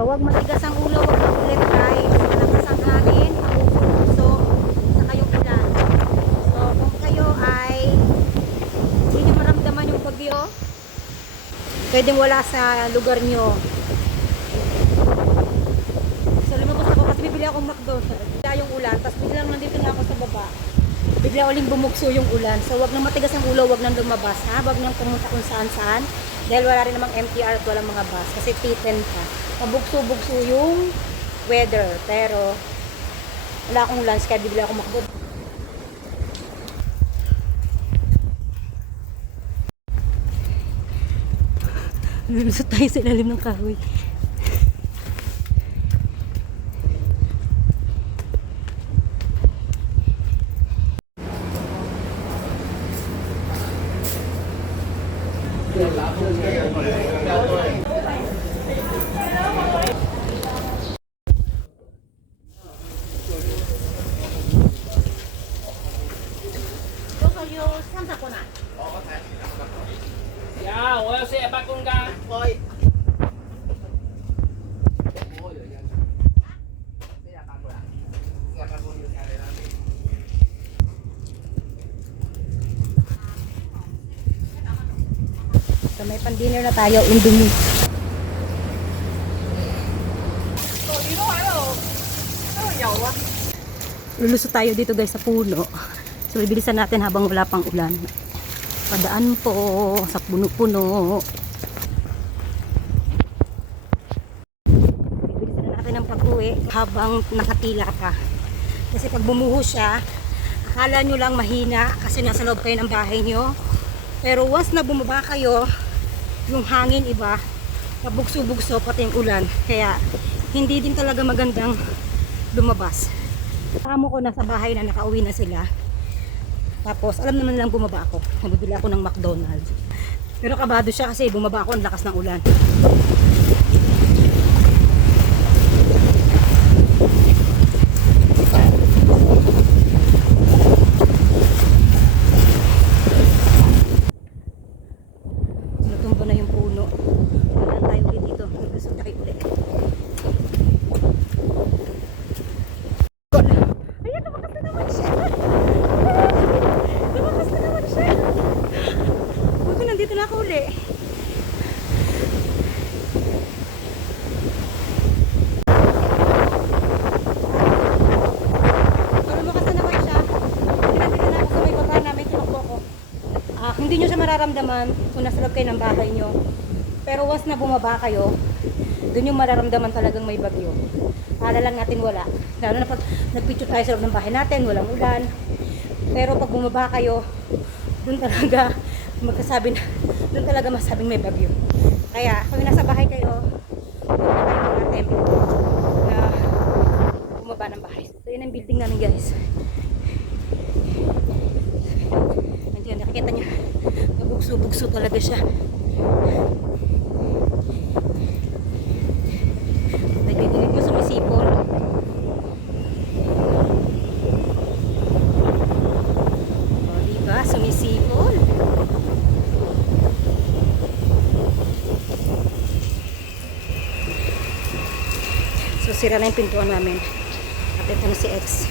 So wag matigas ang ulo, wag makulit ay malakas ang hangin, puso, sa kayong ulan. So kung kayo ay hindi nyo maramdaman yung bagyo, pwedeng wala sa lugar nyo. So lumabas ako kasi bibili akong McDo. Bigla yung ulan, tapos biglang nandito na ako sa baba. Bigla uling bumukso yung ulan. So wag nang matigas ang ulo, wag nang lumabas, ha? Wag nang pumunta kung saan-saan. Dahil wala rin namang MTR at walang mga bus. Kasi T10 pa. Pabugso-bugso yung weather. Pero wala akong lunch kaya bibili ako McDo. Lulusot tayo sa ilalim ng kahoy. Dạ, 我要48公斤。So may pan-dinner na tayo, Indomie. Lulusot tayo dito guys sa puno. So bibilisan natin habang wala pang ulan. Padaan po sa puno-puno. Bibilisan na natin ang pag-uwi habang nakatila pa. Kasi pag bumuhos siya, akala nyo lang mahina kasi nasa loob kayo ng bahay nyo. Pero once na bumaba kayo, yung hangin iba, pabugso-bugso pati yung ulan. Kaya hindi din talaga magandang lumabas. Amo ko nasa bahay na nakauwi na sila. Tapos alam naman lang bumaba ako. Nabibili ako ng McDonald's. Pero kabado siya kasi bumaba ako ang lakas ng ulan. Natumba na yung puno. Wala tayo ulit dito. Naglusot tayo ulit. Ayan, lumakas na naman siya. Lumakas na naman siya. Buti nandito na ako uli. So, lumakas na naman siya. Nandito na ako sa may baba namin. Tinakbo ko. Hindi nyo siya mararamdaman kung nasa loob kayo ng bahay nyo. Pero once na bumaba kayo, doon yung mararamdaman talagang may bagyo. Para lang natin wala. Lalo na pag nagpicture tayo sa loob ng bahay natin, walang ulan. Pero pag bumaba kayo, doon talaga magkasabi na, doon talaga masabing may bagyo. Kaya kung nasa bahay kayo, huwag na kayong attempt na bumaba ng bahay. So yun ang building namin guys. Nandiyan, nakikita nyo, nabugso-bugso talaga siya. Nagdidinig ko sumisipol. O diba, sumisipol. So sira na yung pintuan namin. At ito na si X.